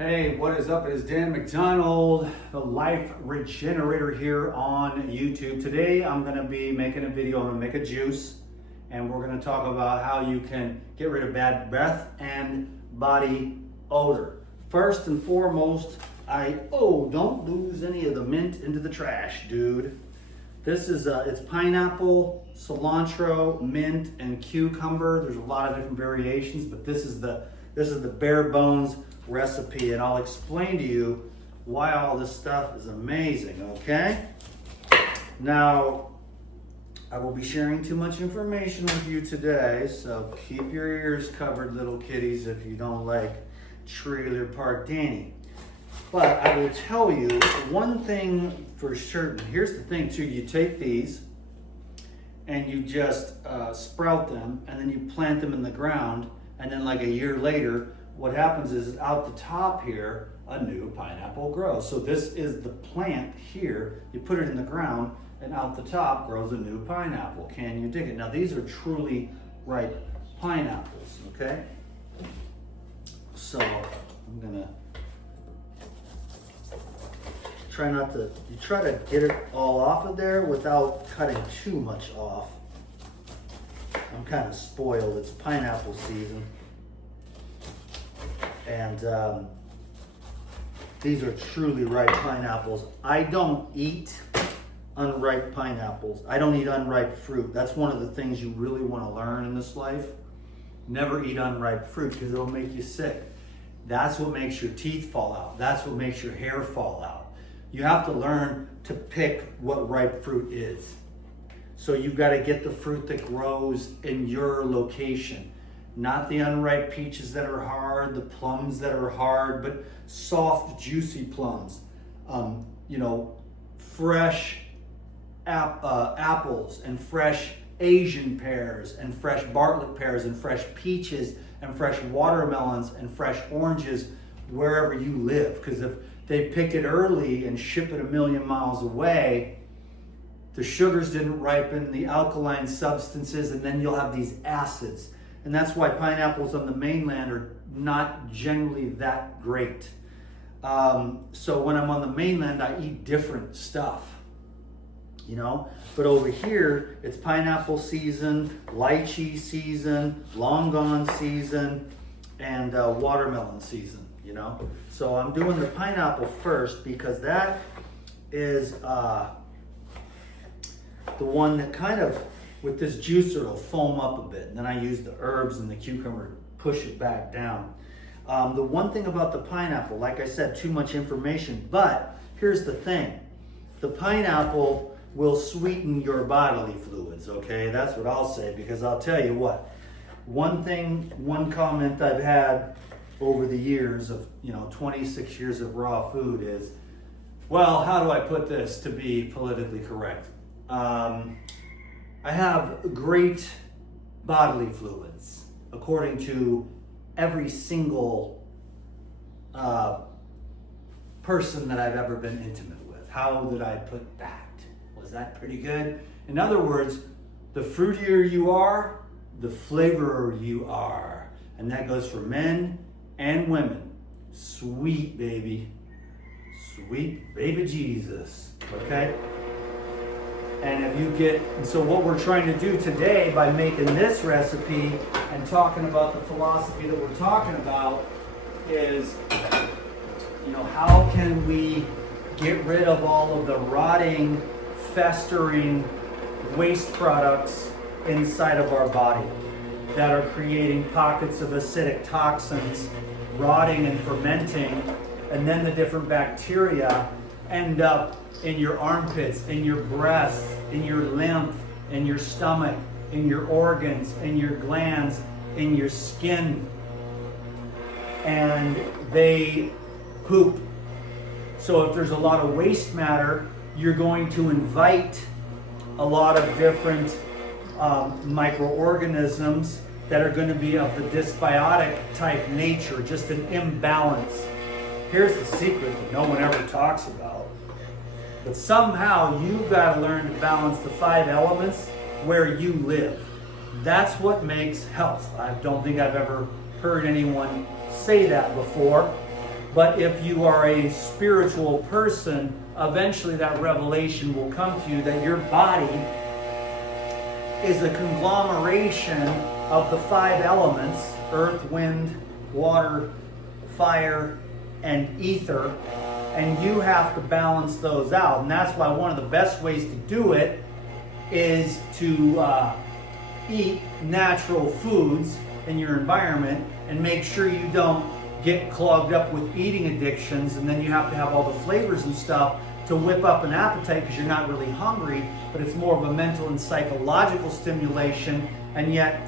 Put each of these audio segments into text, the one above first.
Hey, what is up? It is Dan McDonald, the Life Regenerator here on YouTube. Today I'm going to be making a video. I'm going to make a juice and we're going to talk about how you can get rid of bad breath and body odor. First and foremost, don't lose any of the mint into the trash, dude. This is it's pineapple, cilantro, mint, and cucumber. There's a lot of different variations, but this is the bare bones recipe, and I'll explain to you why all this stuff is amazing, okay? Now, I will be sharing too much information with you today, so keep your ears covered, little kitties, if you don't like Trailer Park Danny. But I will tell you one thing for certain. Here's the thing too, you take these and you just sprout them, and then you plant them in the ground, and then like a year later, what happens is out the top here, a new pineapple grows. So this is the plant here. You put it in the ground and out the top grows a new pineapple. Can you dig it? Now these are truly ripe pineapples, okay? So I'm gonna try to get it all off of there without cutting too much off. I'm kind of spoiled, it's pineapple season. And these are truly ripe pineapples. I don't eat unripe pineapples. I don't eat unripe fruit. That's one of the things you really want to learn in this life. Never eat unripe fruit because it'll make you sick. That's what makes your teeth fall out. That's what makes your hair fall out. You have to learn to pick what ripe fruit is. So you've got to get the fruit that grows in your location. Not the unripe peaches that are hard, the plums that are hard, but soft, juicy plums. Fresh apples and fresh Asian pears and fresh Bartlett pears and fresh peaches and fresh watermelons and fresh oranges wherever you live. Because if they pick it early and ship it 1,000,000 miles away, the sugars didn't ripen, the alkaline substances, and then you'll have these acids. And that's why pineapples on the mainland are not generally that great. So when I'm on the mainland, I eat different stuff, But over here, it's pineapple season, lychee season, long gone season, and watermelon season, So I'm doing the pineapple first because that is the one that kind of, with this juicer, it'll foam up a bit. And then I use the herbs and the cucumber to push it back down. The one thing about the pineapple, like I said, too much information, but here's the thing. The pineapple will sweeten your bodily fluids, okay? That's what I'll say, because I'll tell you what, one comment I've had over the years of, 26 years of raw food is, well, how do I put this to be politically correct? I have great bodily fluids, according to every single person that I've ever been intimate with. How did I put that? Was that pretty good? In other words, the fruitier you are, the flavorier you are. And that goes for men and women. Sweet baby. Sweet baby Jesus. Okay? And so what we're trying to do today by making this recipe and talking about the philosophy that we're talking about is, how can we get rid of all of the rotting, festering waste products inside of our body that are creating pockets of acidic toxins, rotting and fermenting, and then the different bacteria end up in your armpits, in your breath, in your lymph, in your stomach, in your organs, in your glands, in your skin, and they poop. So if there's a lot of waste matter, you're going to invite a lot of different microorganisms that are going to be of the dysbiotic type nature, just an imbalance. Here's the secret that no one ever talks about. But somehow you've got to learn to balance the 5 elements where you live. That's what makes health. I don't think I've ever heard anyone say that before. But if you are a spiritual person, eventually that revelation will come to you that your body is a conglomeration of the 5 elements: earth, wind, water, fire, and ether. And you have to balance those out. And that's why one of the best ways to do it is to eat natural foods in your environment, and make sure you don't get clogged up with eating addictions, and then you have to have all the flavors and stuff to whip up an appetite because you're not really hungry, but it's more of a mental and psychological stimulation, and yet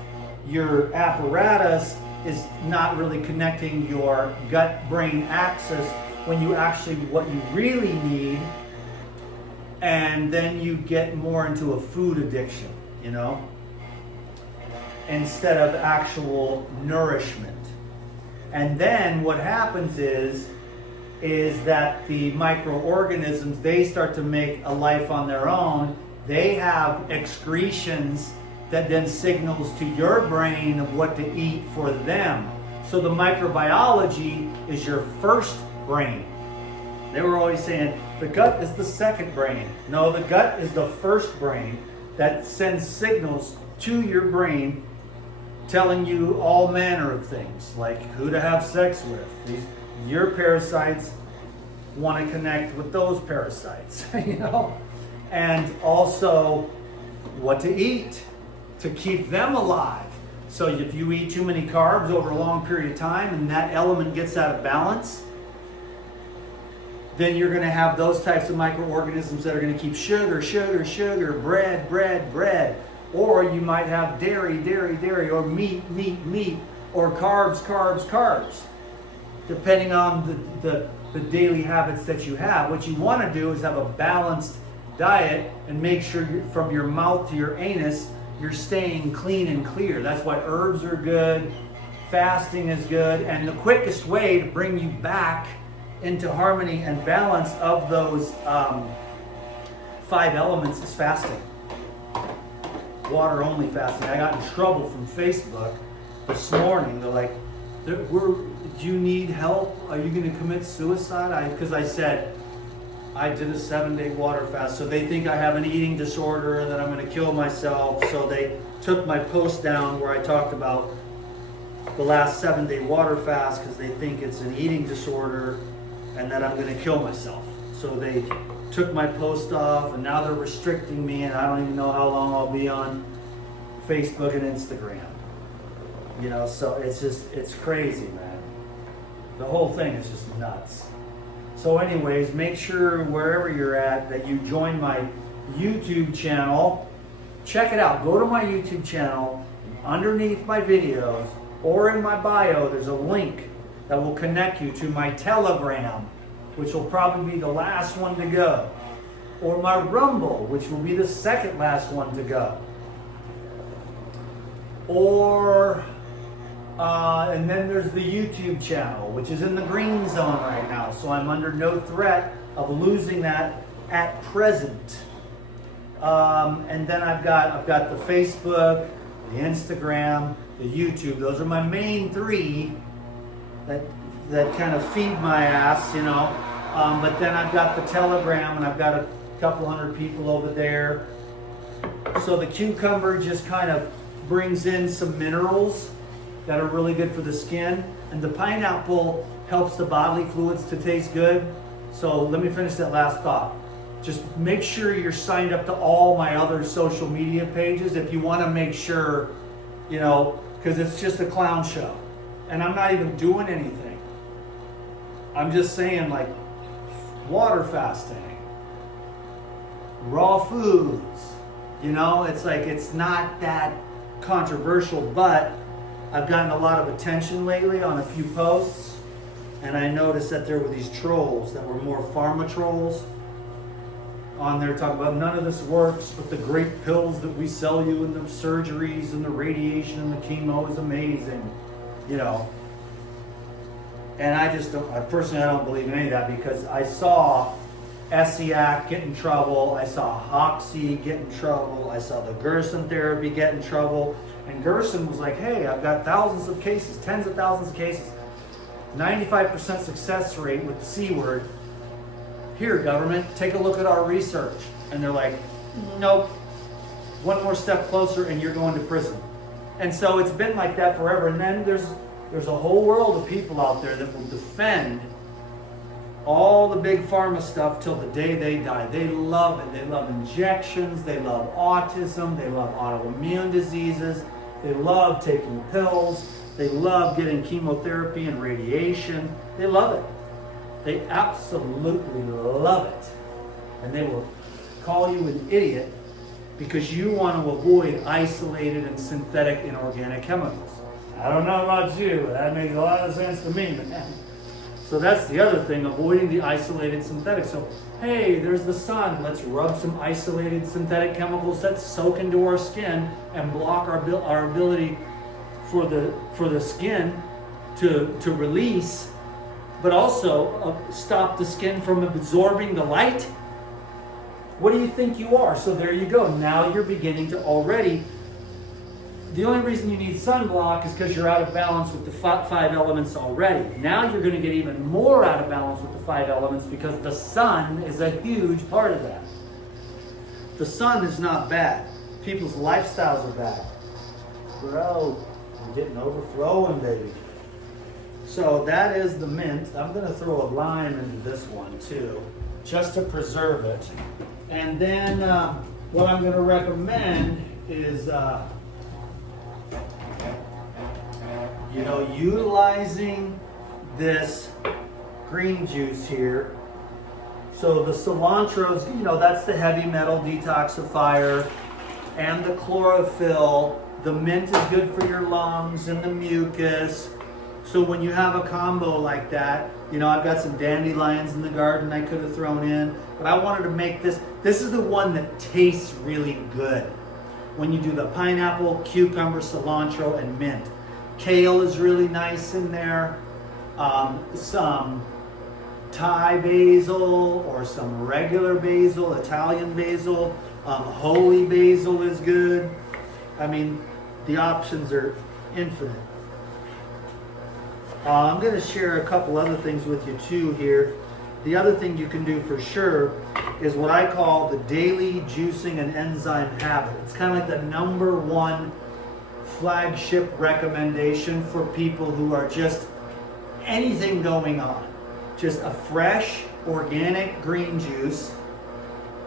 your apparatus is not really connecting your gut-brain axis when you actually, what you really need, and then you get more into a food addiction, you know, instead of actual nourishment. And then what happens is that the microorganisms, they start to make a life on their own. They have excretions that then signals to your brain of what to eat for them. So the microbiology is your first brain. They were always saying the gut is the second brain. No, the gut is the first brain that sends signals to your brain telling you all manner of things, like who to have sex with. Your parasites want to connect with those parasites, you know, and also what to eat to keep them alive. So if you eat too many carbs over a long period of time and that element gets out of balance, then you're going to have those types of microorganisms that are going to keep sugar, sugar, sugar, bread, bread, bread. Or you might have dairy, dairy, dairy, or meat, meat, meat, or carbs, carbs, carbs, depending on the daily habits that you have. What you want to do is have a balanced diet and make sure from your mouth to your anus, you're staying clean and clear. That's why herbs are good, fasting is good, and the quickest way to bring you back into harmony and balance of those 5 elements is fasting. Water only fasting. I got in trouble from Facebook this morning. They're like, do you need help? Are you going to commit suicide? Because I said I did a 7-day water fast. So they think I have an eating disorder and that I'm going to kill myself. So they took my post down where I talked about the last 7-day water fast because they think it's an eating disorder and that I'm going to kill myself. So they took my post off, and now they're restricting me, and I don't even know how long I'll be on Facebook and Instagram. You know, so it's crazy, man. The whole thing is just nuts. So anyways, make sure wherever you're at that you join my YouTube channel. Check it out. Go to my YouTube channel. Underneath my videos or in my bio, there's a link that will connect you to my Telegram, which will probably be the last one to go, or my Rumble, which will be the second last one to go, or and then there's the YouTube channel, which is in the green zone right now, so I'm under no threat of losing that at present. And then I've got the Facebook, the Instagram, the YouTube. Those are my main 3 that kind of feed my ass, you know. But then I've got the Telegram, and I've got a couple hundred people over there. So the cucumber just kind of brings in some minerals that are really good for the skin, and the pineapple helps the bodily fluids to taste good. So let me finish that last thought. Just make sure you're signed up to all my other social media pages if you want to make sure, you know, because it's just a clown show. And I'm not even doing anything. I'm just saying, like, water fasting, raw foods, you know, it's like, it's not that controversial, but I've gotten a lot of attention lately on a few posts, and I noticed that there were these trolls that were more pharma trolls on there talking about none of this works, but the great pills that we sell you and the surgeries and the radiation and the chemo is amazing, you know. And I just don't, personally, I don't believe in any of that, because I saw Essiac get in trouble, I saw Hoxie get in trouble, I saw the Gerson therapy get in trouble, and Gerson was like, hey, I've got thousands of cases, tens of thousands of cases. 95% success rate with the C word. Here, government, take a look at our research. And they're like, nope, one more step closer and you're going to prison. And so it's been like that forever. And then there's a whole world of people out there that will defend all the big pharma stuff till the day they die. They love it. They love injections. They love autism. They love autoimmune diseases. They love taking pills. They love getting chemotherapy and radiation. They love it. They absolutely love it. And they will call you an idiot because you want to avoid isolated and synthetic inorganic chemicals. I don't know about you, but that makes a lot of sense to me, man. So that's the other thing, avoiding the isolated synthetic. So, hey, there's the sun. Let's rub some isolated synthetic chemicals that soak into our skin and block our ability for the skin to release, but also stop the skin from absorbing the light. What do you think you are? So there you go. Now you're beginning to already. The only reason you need sunblock is because you're out of balance with the five elements already. Now you're going to get even more out of balance with the five elements because the sun is a huge part of that. The sun is not bad. People's lifestyles are bad. Bro, I'm getting overflowing, baby. So that is the mint. I'm going to throw a lime into this one too, just to preserve it. And then what I'm going to recommend is utilizing this green juice here. So the cilantro's, that's the heavy metal detoxifier, and the chlorophyll. The mint is good for your lungs and the mucus. So when you have a combo like that, I've got some dandelions in the garden I could have thrown in, but I wanted to make this. This is the one that tastes really good when you do the pineapple, cucumber, cilantro, and mint. Kale is really nice in there. Some Thai basil or some regular basil, Italian basil. Holy basil is good. I mean, the options are infinite. I'm going to share a couple other things with you too here. The other thing you can do for sure is what I call the daily juicing and enzyme habit. It's kind of like the number one flagship recommendation for people who are just anything going on. Just a fresh, organic green juice.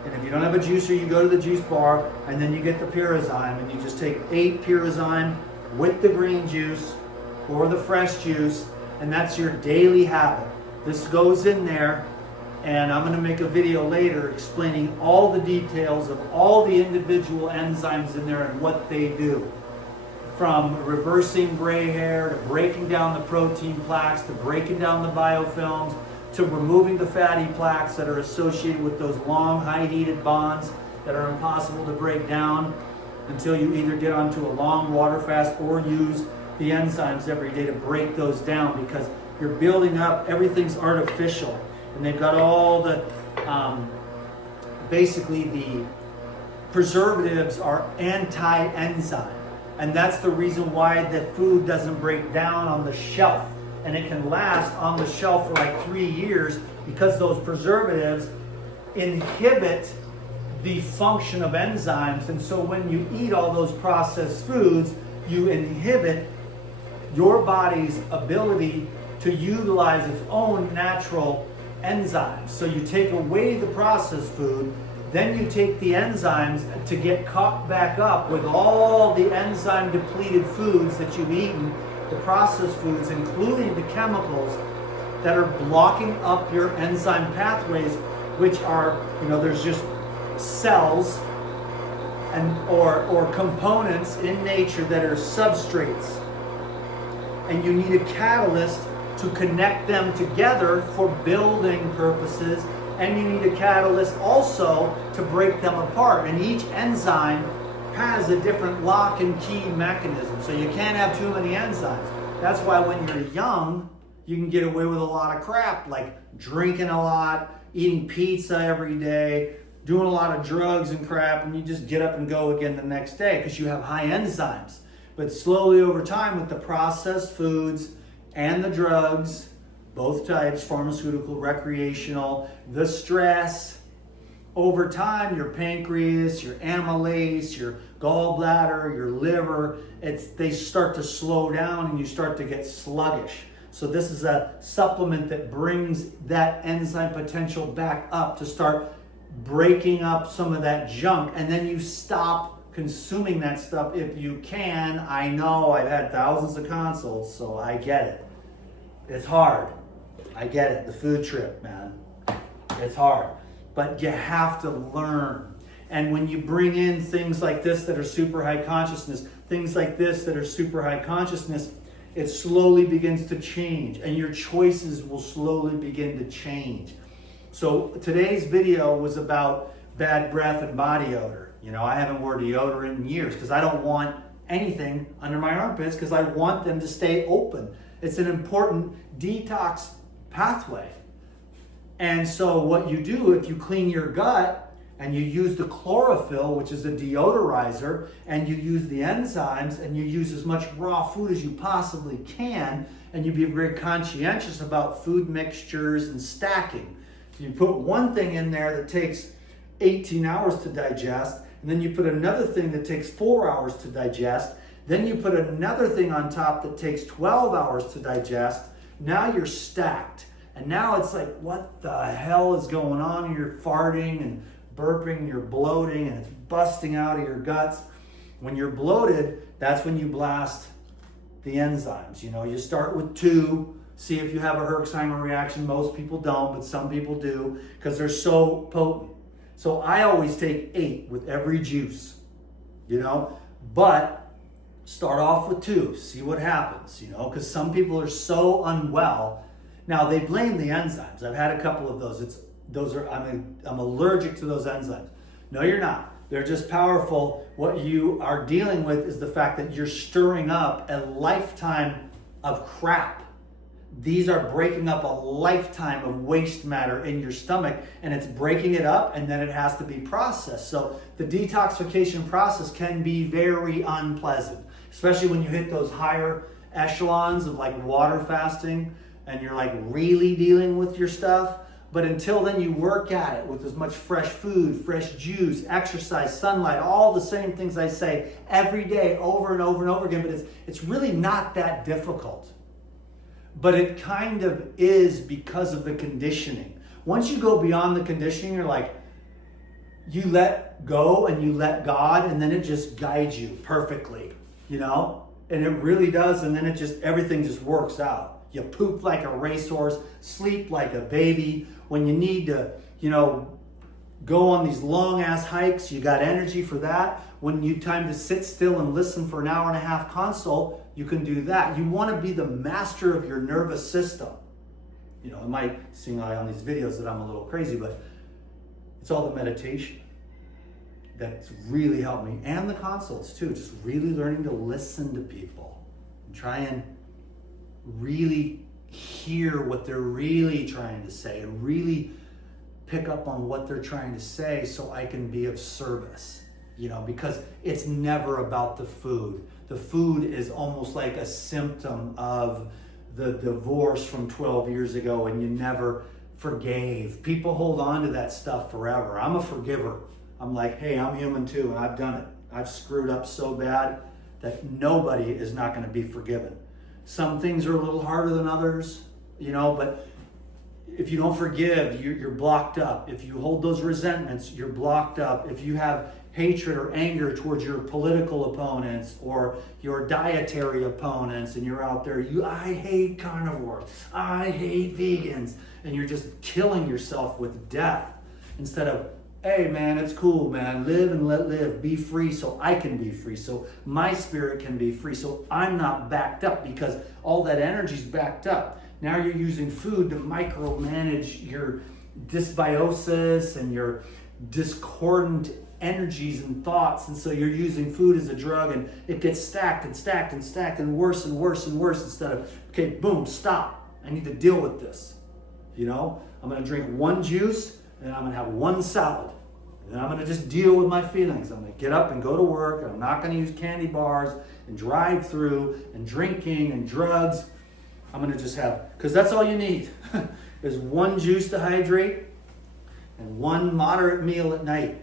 And if you don't have a juicer, you go to the juice bar and then you get the Pyrazyme and you just take 8 Pyrazyme with the green juice or the fresh juice, and that's your daily habit. This goes in there, and I'm going to make a video later explaining all the details of all the individual enzymes in there and what they do. From reversing gray hair, to breaking down the protein plaques, to breaking down the biofilms, to removing the fatty plaques that are associated with those long, high-heated bonds that are impossible to break down until you either get onto a long water fast or use the enzymes every day to break those down, because you're building up, everything's artificial, and they've got all the, basically the preservatives are anti-enzyme, and that's the reason why the food doesn't break down on the shelf, and it can last on the shelf for like 3 years because those preservatives inhibit the function of enzymes. And so when you eat all those processed foods, you inhibit your body's ability to utilize its own natural enzymes. So you take away the processed food, then you take the enzymes to get caught back up with all the enzyme depleted foods that you've eaten, the processed foods, including the chemicals that are blocking up your enzyme pathways, which are, there's just cells or components in nature that are substrates. And you need a catalyst to connect them together for building purposes, and you need a catalyst also to break them apart. And each enzyme has a different lock and key mechanism, so you can't have too many enzymes. That's why when you're young, you can get away with a lot of crap, like drinking a lot, eating pizza every day, doing a lot of drugs and crap, and you just get up and go again the next day because you have high enzymes. But slowly over time, with the processed foods and the drugs both types, pharmaceutical, recreational, the stress. Over time, your pancreas, your amylase, your gallbladder, your liver, they start to slow down and you start to get sluggish. So this is a supplement that brings that enzyme potential back up to start breaking up some of that junk, and then you stop consuming that stuff if you can. I know I've had thousands of consults, so I get it. It's hard. I get it. The food trip, man. It's hard. But you have to learn. And when you bring in things like this that are super high consciousness, things like this that are super high consciousness, it slowly begins to change, and your choices will slowly begin to change. So today's video was about bad breath and body odor. You know, I haven't worn deodorant in years because I don't want anything under my armpits because I want them to stay open. It's an important detox pathway. And so what you do, if you clean your gut and you use the chlorophyll, which is a deodorizer, and you use the enzymes, and you use as much raw food as you possibly can, and you be very conscientious about food mixtures and stacking. So you put one thing in there that takes 18 hours to digest, and then you put another thing that takes 4 hours to digest, then you put another thing on top that takes 12 hours to digest. Now you're stacked. And now it's like, what the hell is going on? And you're farting and burping, you're bloating, and it's busting out of your guts. When you're bloated, that's when you blast the enzymes. You know, you start with 2, see if you have a Herxheimer reaction. Most people don't, but some people do because they're so potent. So I always take 8 with every juice, you know, but start off with 2, see what happens, you know, because some people are so unwell. Now they blame the enzymes. I've had a couple of those. I'm allergic to those enzymes. No, you're not. They're just powerful. What you are dealing with is the fact that you're stirring up a lifetime of crap. These are breaking up a lifetime of waste matter in your stomach, and it's breaking it up, and then it has to be processed. So the detoxification process can be very unpleasant, especially when you hit those higher echelons of like water fasting and you're like really dealing with your stuff. But until then, you work at it with as much fresh food, fresh juice, exercise, sunlight, all the same things I say every day over and over and over again. But it's really not that difficult. But it kind of is because of the conditioning. Once you go beyond the conditioning, you're like, you let go and you let God, and then it just guides you perfectly, you know? And it really does, and then everything just works out. You poop like a racehorse, sleep like a baby. When you need to, you know, go on these long ass hikes, you got energy for that. When you time to sit still and listen for an hour and a half consult, you can do that. You want to be the master of your nervous system. You know, it might seem like on these videos that I'm a little crazy, but it's all the meditation that's really helped me, and the consults too. Just really learning to listen to people and try and really hear what they're really trying to say and really pick up on what they're trying to say so I can be of service, you know, because it's never about the food. The food is almost like a symptom of the divorce from 12 years ago, and you never forgave. People hold on to that stuff forever. I'm a forgiver. I'm like, hey, I'm human too, and I've done it. I've screwed up so bad that nobody is not going to be forgiven. Some things are a little harder than others, you know, but if you don't forgive, you're blocked up. If you hold those resentments, you're blocked up. If you have hatred or anger towards your political opponents or your dietary opponents, and you're out there, I hate carnivores, I hate vegans, and you're just killing yourself with death instead of, hey man, it's cool, man. Live and let live. Be free so I can be free. So my spirit can be free. So I'm not backed up because all that energy's backed up. Now you're using food to micromanage your dysbiosis and your discordant energies and thoughts. And so you're using food as a drug, and it gets stacked and stacked and stacked and worse and worse and worse instead of, okay, boom, stop. I need to deal with this. You know, I'm going to drink one juice, and I'm going to have one salad. And I'm going to just deal with my feelings. I'm going to get up and go to work, and I'm not going to use candy bars and drive through and drinking and drugs. I'm gonna just have, because that's all you need, is one juice to hydrate and one moderate meal at night.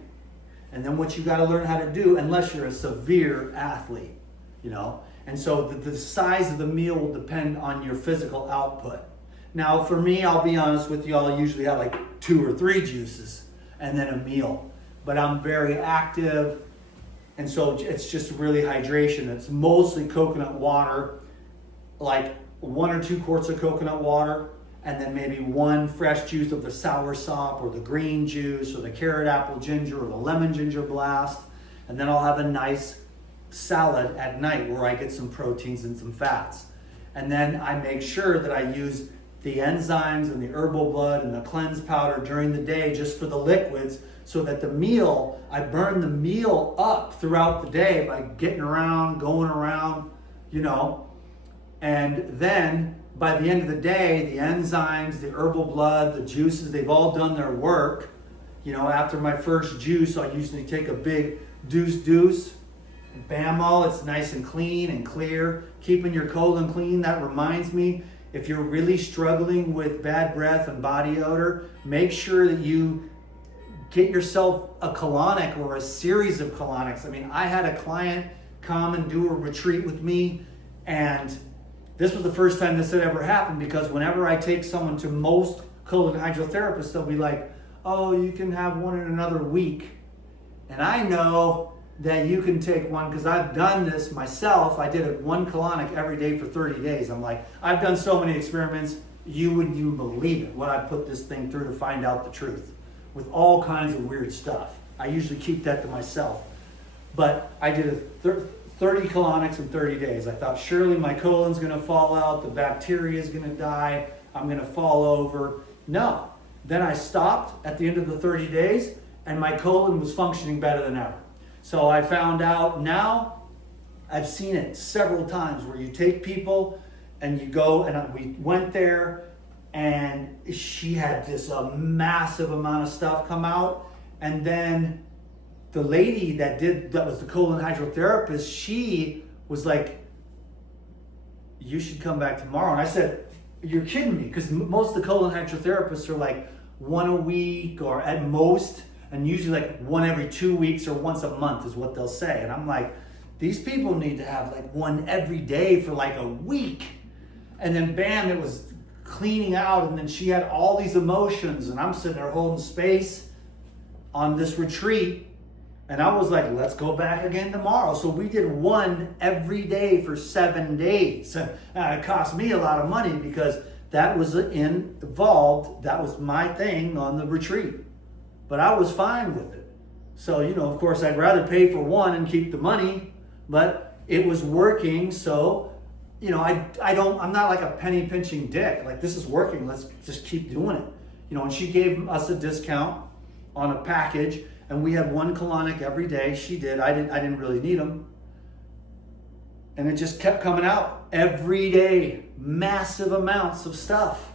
And then what you gotta learn how to do, unless you're a severe athlete, you know? And so the size of the meal will depend on your physical output. Now for me, I'll be honest with you, I'll usually have like 2 or 3 juices and then a meal. But I'm very active, and so it's just really hydration. It's mostly coconut water, like 1 or 2 quarts of coconut water, and then maybe 1 fresh juice of the sour sop or the green juice or the carrot apple ginger or the lemon ginger blast. And then I'll have a nice salad at night where I get some proteins and some fats. And then I make sure that I use the enzymes and the herbal blood and the cleanse powder during the day just for the liquids, so that the meal, I burn the meal up throughout the day by getting around, going around, you know. And then by the end of the day, the enzymes, the herbal blood, the juices, they've all done their work. You know, after my first juice, I'll usually take a big deuce, Bam-O, it's nice and clean and clear. Keeping your colon clean, that reminds me, if you're really struggling with bad breath and body odor, make sure that you get yourself a colonic or a series of colonics. I mean, I had a client come and do a retreat with me, and this was the first time this had ever happened, because whenever I take someone to most colon hydrotherapists, they'll be like, oh, you can have one in another week. And I know that you can take one because I've done this myself. I did 1 colonic every day for 30 days. I'm like, I've done so many experiments, you wouldn't even believe it, what I put this thing through to find out the truth, with all kinds of weird stuff. I usually keep that to myself. But I did 30 colonics in 30 days. I thought, surely my colon's gonna fall out, the bacteria is gonna die, I'm gonna fall over. No. Then I stopped at the end of the 30 days, and my colon was functioning better than ever. So I found out now, I've seen it several times, where you take people and you go, and we went there, and she had this massive amount of stuff come out. And then the lady that was the colon hydrotherapist, she was like, you should come back tomorrow. And I said, you're kidding me, because most of the colon hydrotherapists are like 1 a week or at most, and usually like 1 every 2 weeks or once a month is what they'll say. And I'm like, these people need to have like 1 every day for like a week. And then bam, it was cleaning out, and then she had all these emotions, and I'm sitting there holding space on this retreat, and I was like, let's go back again tomorrow. So we did 1 every day for 7 days. It cost me a lot of money, because that was involved, that was my thing on the retreat. But I was fine with it. So, you know, of course, I'd rather pay for 1 and keep the money, but it was working. So, you know, I'm not like a penny pinching dick. Like, this is working, let's just keep doing it. You know, and she gave us a discount on a package, and we had 1 colonic every day. She did. I didn't really need them. And it just kept coming out every day. Massive amounts of stuff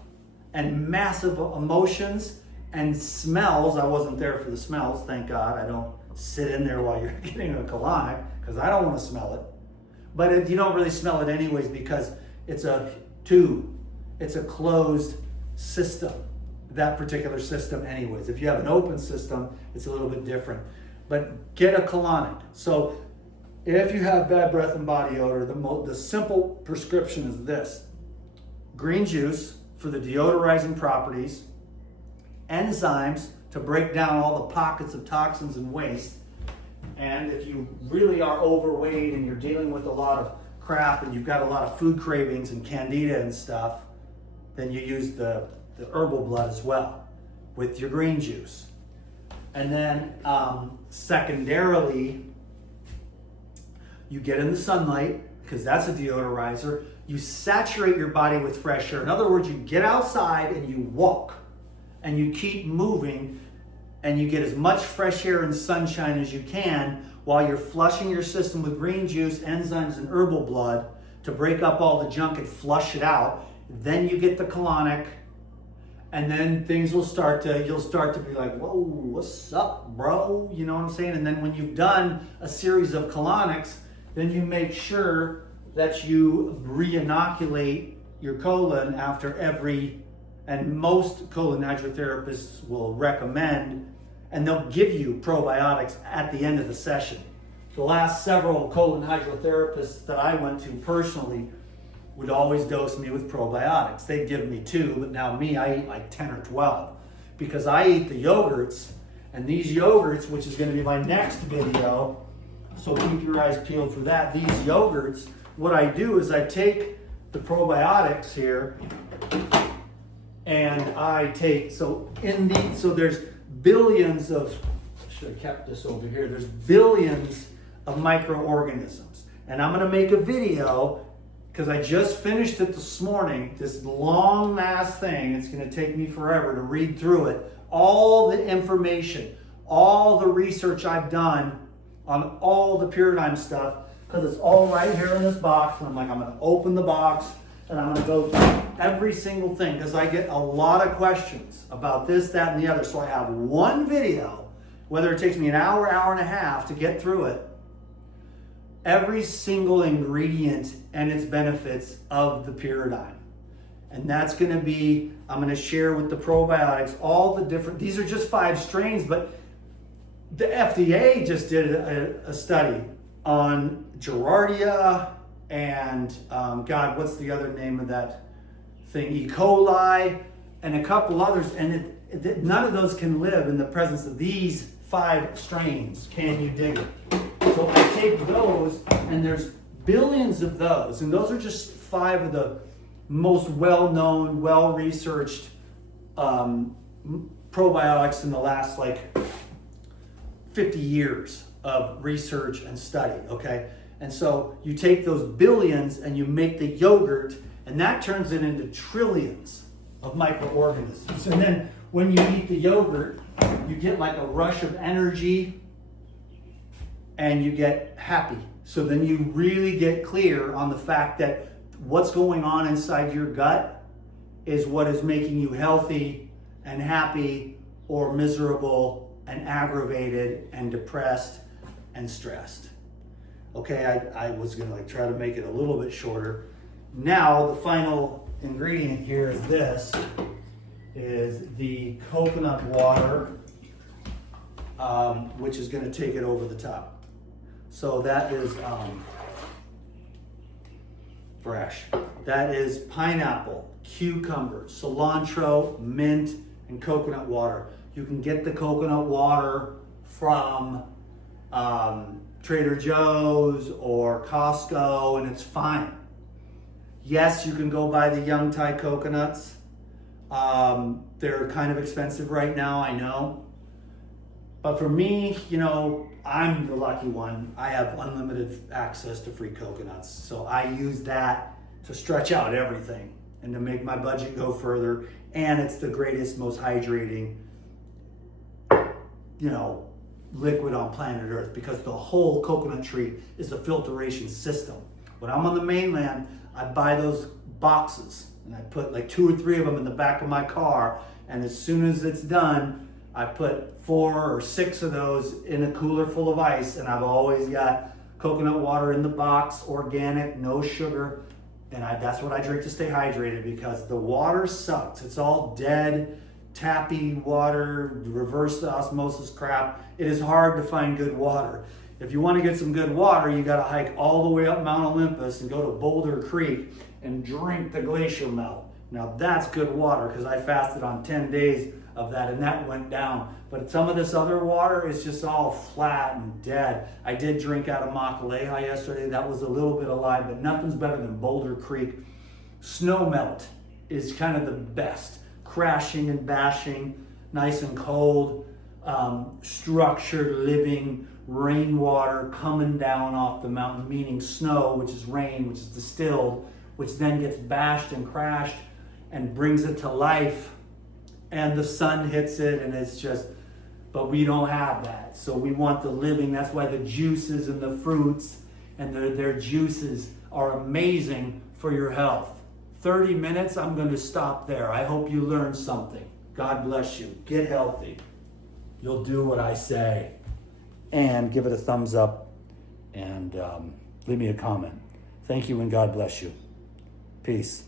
and massive emotions and smells. I wasn't there for the smells, thank God. I don't sit in there while you're getting a colonic, because I don't want to smell it. But you don't really smell it anyways, because it's a tube. It's a closed system, that particular system anyways. If you have an open system, it's a little bit different. But get a colonic. So if you have bad breath and body odor, the simple prescription is this: green juice for the deodorizing properties, enzymes to break down all the pockets of toxins and waste. And if you really are overweight and you're dealing with a lot of crap and you've got a lot of food cravings and candida and stuff, then you use the herbal blood as well with your green juice. And then secondarily, you get in the sunlight, because that's a deodorizer. You saturate your body with fresh air. In other words, you get outside and you walk and you keep moving, and you get as much fresh air and sunshine as you can while you're flushing your system with green juice, enzymes, and herbal blood to break up all the junk and flush it out. Then you get the colonic, and then things will you'll start to be like, whoa, what's up, bro? You know what I'm saying? And then when you've done a series of colonics, then you make sure that you re-inoculate your colon after every, and most colon hydrotherapists will recommend, and they'll give you probiotics at the end of the session. The last several colon hydrotherapists that I went to personally would always dose me with probiotics. They'd give me 2, but now me, I eat like 10 or 12 because I eat the yogurts, and these yogurts, which is going to be my next video, so keep your eyes peeled for that. These yogurts, what I do is I take the probiotics here and I take, so there's billions of, I should have kept this over here, there's billions of microorganisms. And I'm gonna make a video, because I just finished it this morning, this long ass thing, it's gonna take me forever to read through it, all the information, all the research I've done on all the Paradigm stuff, because it's all right here in this box, and I'm gonna open the box, and I'm gonna go through every single thing, because I get a lot of questions about this, that, and the other, so I have one video, whether it takes me an hour, hour and a half to get through it, every single ingredient and its benefits of the Paradigm. And that's going to be, I'm going to share with the probiotics all the different, these are just 5 strains, but the FDA just did a study on Giardia and, God, what's the other name of that thing? E. coli and a couple others. And none of those can live in the presence of these 5 strains. Can you dig it? So I take those, and there's billions of those, and those are just 5 of the most well-known, well-researched probiotics in the last like 50 years of research and study, okay? And so you take those billions and you make the yogurt, and that turns it into trillions of microorganisms. And then when you eat the yogurt, you get like a rush of energy, and you get happy. So then you really get clear on the fact that what's going on inside your gut is what is making you healthy and happy or miserable and aggravated and depressed and stressed. Okay, I was gonna like try to make it a little bit shorter. Now the final ingredient here is this, is the coconut water, which is gonna take it over the top. So that is fresh. That is pineapple, cucumber, cilantro, mint, and coconut water. You can get the coconut water from Trader Joe's or Costco, and it's fine. Yes, you can go buy the young Thai coconuts. They're kind of expensive right now, I know. But for me, you know, I'm the lucky one. I have unlimited access to free coconuts. So I use that to stretch out everything and to make my budget go further. And it's the greatest, most hydrating, you know, liquid on planet Earth, because the whole coconut tree is a filtration system. When I'm on the mainland, I buy those boxes and I put like 2 or 3 of them in the back of my car. And as soon as it's done, I put 4 or 6 of those in a cooler full of ice, and I've always got coconut water in the box, organic, no sugar, and that's what I drink to stay hydrated, because the water sucks. It's all dead, tappy water, reverse osmosis crap. It is hard to find good water. If you want to get some good water, you got to hike all the way up Mount Olympus and go to Boulder Creek and drink the glacier melt. Now that's good water, because I fasted on 10 days of that, and that went down. But some of this other water is just all flat and dead. I did drink out of Makaleha yesterday. That was a little bit alive, but nothing's better than Boulder Creek. Snow melt is kind of the best. Crashing and bashing, nice and cold, structured living, rainwater coming down off the mountain, meaning snow, which is rain, which is distilled, which then gets bashed and crashed and brings it to life. And the sun hits it, and it's just, but we don't have that. So we want the living. That's why the juices and the fruits and their juices are amazing for your health. 30 minutes, I'm going to stop there. I hope you learned something. God bless you. Get healthy. You'll do what I say. And give it a thumbs up, and leave me a comment. Thank you, and God bless you. Peace.